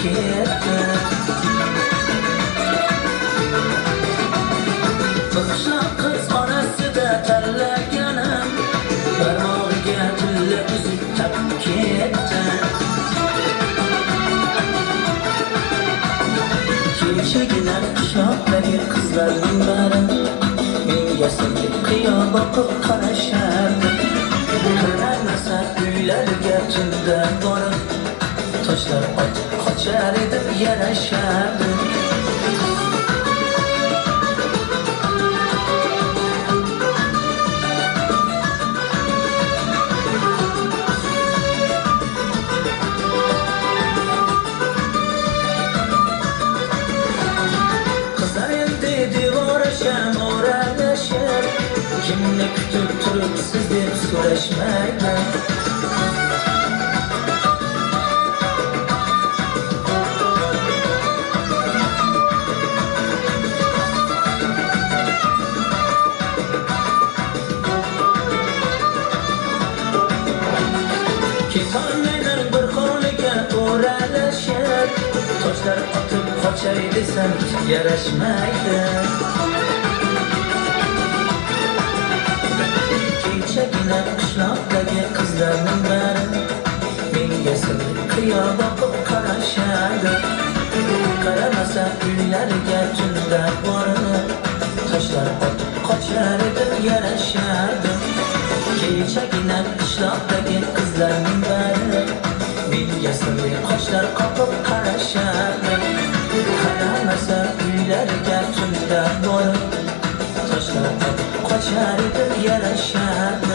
ketdi. Qishloq qiz orasida tanlaganim barmog'iga tilla uzuk taqib ketdi. Kechagina qishloqdagi qizlarning bari menga silkib qiyo boqib qarashardi. Qaramasa uylariga tunda borib toshlar qochar edi, yarashardi. Kimni kutib turibsiz deb so'rashmaydi. Ketolmaylar bir hovliga o'ralashib, toshlar otib qochay desam yarashmaydi. Kechagina qishloqdagi qizlarning bari menga silkib qiyo boqib qarashardi. Qaramasa uylariga tunda borib toshlar otib qochar edi, yarashardi. Kechagina qishloqdagi qizlarning bari menga silkib qochlar qoqib qarashardi. Qaramasa uylariga tunda borib toshlar otib qochar edi, yarashardi.